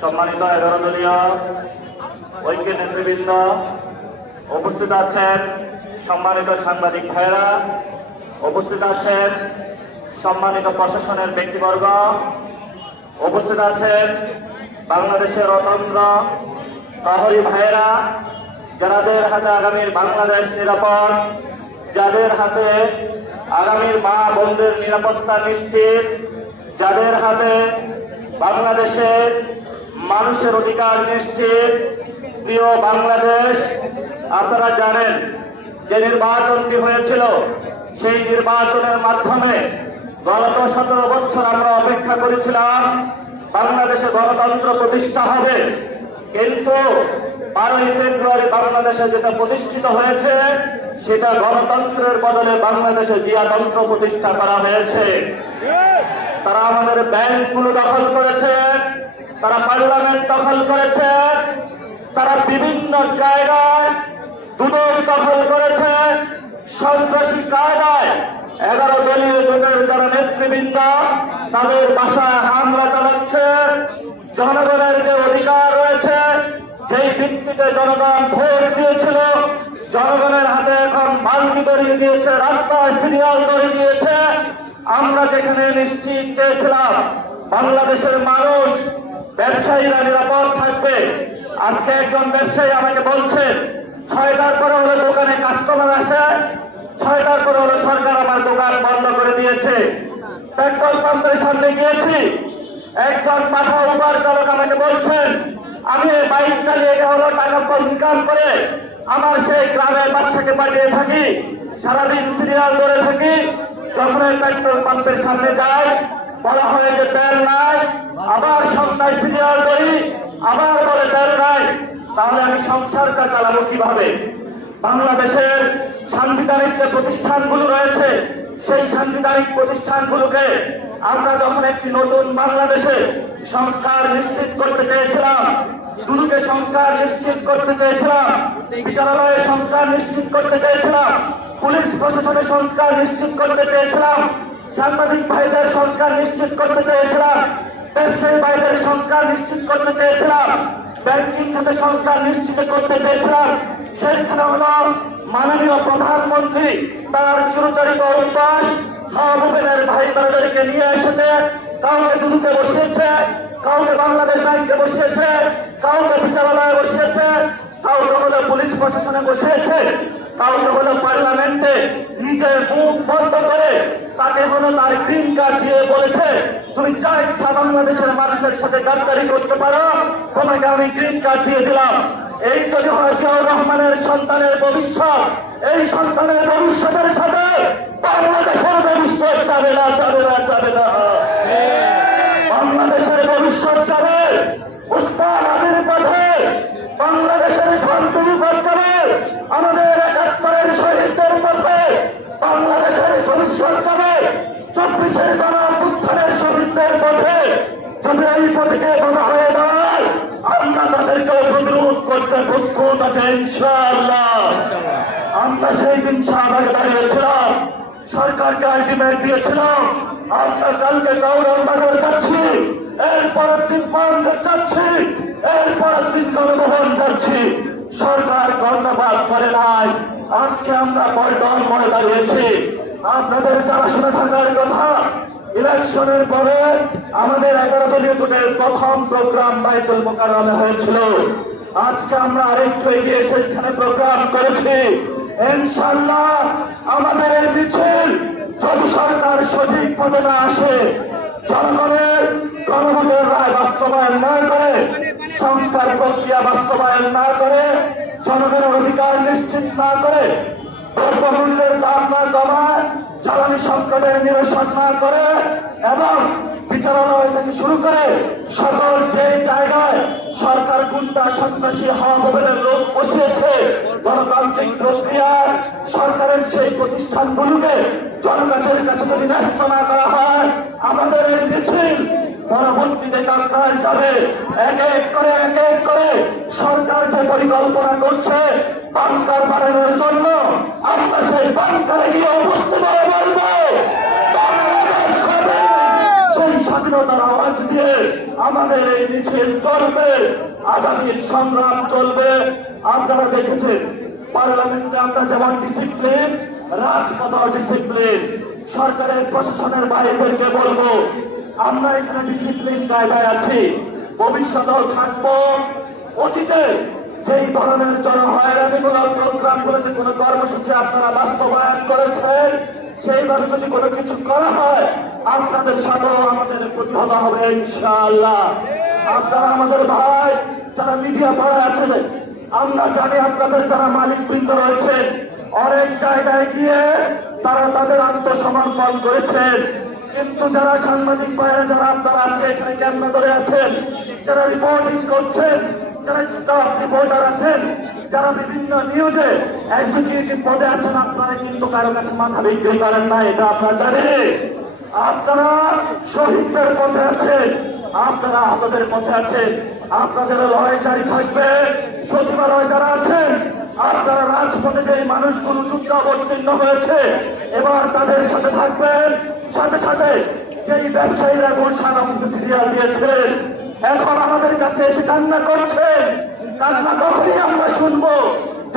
সম্মানিত 11 দলীয় ঐক্যের নেতৃবৃন্দ, উপস্থিত আছেন সম্মানিত সাংবাদিক ভাইয়েরা, উপস্থিত আছেন সম্মানিত প্রশাসনের ব্যক্তিবর্গ, উপস্থিত আছেন বাংলাদেশের অতন্ত্র প্রহরী ভাইয়েরা, যাদের হাতে আগামীর বাংলাদেশ নিরাপদ, যাদের হাতে আগামীর মা বোনদের নিরাপত্তা নিশ্চিত, যাদের হাতে বাংলাদেশের মানুষের অধিকার নিশ্চিত। প্রিয় বাংলাদেশ, আপনারা জানেন যে নির্বাচনটি হয়েছিল, সেই নির্বাচনের মাধ্যমে গত 17 বছর আমরা অপেক্ষা করেছিলাম বাংলাদেশে গণতন্ত্র প্রতিষ্ঠা হবে, কিন্তু 12ই ফেব্রুয়ারি বাংলাদেশে যেটা প্রতিষ্ঠিত হয়েছে সেটা গণতন্ত্রের বদলে বাংলাদেশে জিয়াতন্ত্র প্রতিষ্ঠা করা হয়েছে। তারা আমাদের ব্যাংকগুলো দখল করেছে, তারা পার্লামেন্ট দখল করেছে, তারা বিভিন্ন জায়গায় দুদক দখল করেছে, সন্ত্রাসী কায়দায় 11 দলীয় জোটের যারা নেতৃবৃন্দ তাদের বাসায় হামলা চালাচ্ছে। জনগণের যে অধিকার রয়েছে, যেই ভিত্তিতে জনগণ ভোট দিয়েছিল, জনগণের হাতে এখন বালতি ধরিয়ে দিয়েছে, রাস্তায় সিরিয়াল ধরিয়ে দিয়েছে। আমরা যেখানে নিশ্চিত চেয়েছিলাম বাংলাদেশের মানুষ, ব্যবসায়ীরা নিরাপদ থাকবে, আজকে একজন ব্যবসায়ী আমাকে বলছেন 6টার পরে হলে দোকানে কাস্টমার আসে, 6টার পরে হলে সরকার আমার দোকান বন্ধ করে দিয়েছে। পেট্রোল পাম্পের সামনে গিয়েছি, একজন পাঠা উবার চালক আমাকে বলছেন আমি বাইক চালিয়ে হলো টাকা ইনকাম করে আমার সেই গ্রামের বাচ্চাকে পাঠিয়ে থাকি, সারাদিন সিরিয়াল ধরে থাকি, যখন পেট্রোল পাম্পের সামনে যাই বলা হয় যে তেল নাই, আবার সন্ধ্যায় সিরিয়াল ধরি, আবার বলে তেল নাই। তাহলে আমি সংসারটা চালাবো কিভাবে? বাংলাদেশের সাংবিধানিক যে প্রতিষ্ঠানগুলো রয়েছে, সেই সাংবিধানিক প্রতিষ্ঠানগুলোকে আমরা যখন একটি নতুন বাংলাদেশে সংস্কার নিশ্চিত করতে চেয়েছিলাম, দুদকে সংস্কার নিশ্চিত করতে চেয়েছিলাম, বিচারালয়ে সংস্কার নিশ্চিত করতে চেয়েছিলাম, পুলিশ প্রশাসনের সংস্কার নিশ্চিত করতে চেয়েছিলাম, সাংবাদিক ভাইদের সংস্কার নিশ্চিত করতে চেয়েছিলাম, ব্যবসায়ী ভাইদের সংস্কার নিশ্চিত করতে চেয়েছিলাম, ব্যাংকিং খাতে সংস্কার নিশ্চিত করতে চেয়েছিলাম, সেখানে হলো মাননীয় প্রধানমন্ত্রী তার চিরচরিত অভ্যাস মহাভূপেনের ভাই বোনেদেরকে নিয়ে এসেছে, কাউকে দুদকে বসিয়েছে, কাউকে বাংলাদেশ ব্যাংকে বসিয়েছে, কাউকে বিচারালয়ে বসিয়েছে, কাউকে হলো পুলিশ প্রশাসনে বসিয়েছে, কাউকে হলো পার্লামেন্টে নিজের মুখ বন্ধ করে তাকে হলো তার গ্রিন কার্ড দিয়ে বলেছে তুমি যা ইচ্ছা বাংলাদেশের মানুষের সাথে গাদ্দারি করতে পারো, তোমাকে আমি গ্রিন কার্ড দিয়ে দিলাম। এই যদি হয় জিয়াউর রহমানের সন্তানের ভবিষ্যৎ, এই সন্তানের ভবিষ্যতের সাথে বাংলাদেশের ভবিষ্যৎ যাবে না, যাবে না, যাবে না। বাংলাদেশের ভবিষ্যৎ যাবে উস্তাদ আলীর পথে, বাংলাদেশের শান্তির পথ যাবে আমাদের 71-এর শহীদদের পথে, বাংলাদেশের ভবিষ্যৎ যাবে 24-এর গণঅভ্যুত্থানের শহীদদের পথে। যদি এই পথে বাধা হয়ে দাঁড়ায় আমরা তাদেরকে প্রতিরোধ করতে প্রস্তুত আছে ইনশাআল্লাহ। আমরা সেই দিন শাহবাগে দাঁড়িয়েছিলাম, সরকারকে আলটিমেট দিয়েছিলাম, আমরা কালকে গৌরবনগর যাচ্ছি, এরপরের দিন পাঞ্জাব যাচ্ছি, এরপরের দিন জনভবন যাচ্ছি। সরকার কর্ণপাত করে নাই, আজকে আমরা পল্টন মনে দাঁড়িয়েছি। আপনাদের জানাশোনা থাকার কথা, ইলেকশনের পরে আমাদের 11 দলীয় জোটের প্রথম প্রোগ্রাম বাইতুল মোকাররমে হয়েছিল, আজকে আমরা আরেকটু এগিয়ে সেখানে প্রোগ্রাম করেছি। ইনশাআল্লাহ আমাদের এই মিছিল যদি সরকার সঠিক পদে না আসে, জনগণের গণভোটের রায় বাস্তবায়ন না করে, সংস্কার প্রক্রিয়া বাস্তবায়ন না করে, জনগণের অধিকার নিশ্চিত না করে, দ্রব্যমূল্যের দাম না কমায়, জ্বালানি সংকটের নিরসন না করে এবং বিচারালয় থেকে শুরু করে সকল যে জায়গায় সরকার গুন্ডা সন্ত্রাসী মহাভূপেনের লোক বসিয়েছে, গণতান্ত্রিক প্রক্রিয়ার সরকারের সেই প্রতিষ্ঠানগুলোকে জনগণের কাছে যদি ন্যস্ত না করা হয়, আমাদের এই মিছিল পরবর্তীতে কালকায় যাবে। এক এক করে সরকার যে পরিকল্পনা করছে বাংকার বানানোর জন্য, আমরা সেই বাংকারে গিয়ে উপস্থিত আগামী সংগ্রাম চলবে। আপনারা দেখেছেন পার্লামেন্টে আমরা যেমন ডিসিপ্লিন, রাজপথ ডিসিপ্লিন। সরকারের প্রশাসনের বাইরেদেরকে বলবো আমরা এখানে ডিসিপ্লিন কায়দায় আছি, ভবিষ্যতেও থাকবো। অতীতে যেই ধরনের জনহয়রানিমূলক প্রোগ্রামগুলোতে কোনো কর্মসূচি আপনারা বাস্তবায়ন করেছেন, সেইভাবে যদি কোনো কিছু করা হয় আপনাদের সাথেও আমাদের প্রতিহত হবে ইনশাআল্লাহ। আপনারা আমাদের ভাই যারা মিডিয়া পড়ে আছেন, আমরা জানি আপনাদের যারা মালিকবৃন্দ রয়েছেন অনেক জায়গায় গিয়ে তারা তাদের আত্মসমর্পণ করেছেন, কিন্তু যারা সাংবাদিক ভাইয়েরা যারা আপনারা আজকে এখানে ক্যামেরা ধরে আছেন, যারা রিপোর্টিং করছেন, যারা স্টাফ রিপোর্টার আছেন, যারা বিভিন্ন নিউজে এক্সিকিউটিভ পদে আছেন, আপনারা কিন্তু কারো কাছে মাথা বিক্রি করেন না, এটা আপনারা জানেন। আপনারা শহীদদের পথে আছেন, আপনারা আহতদের পথে আছেন, আপনাদের লড়াই জারি থাকবে। সচিবালয় যারা আছেন আপনারা রাজপথে যে মানুষগুলো যুদ্ধ অবতীর্ণ হয়েছে এবার তাদের সাথে থাকবেন। সাথে সাথে যেই ব্যবসায়ীরা গুলশান অফিসে সিরিয়াল দিয়েছেন এখন আমাদের কাছে এসে কান্না করছেন, কান্না কখনই আমরা শুনবো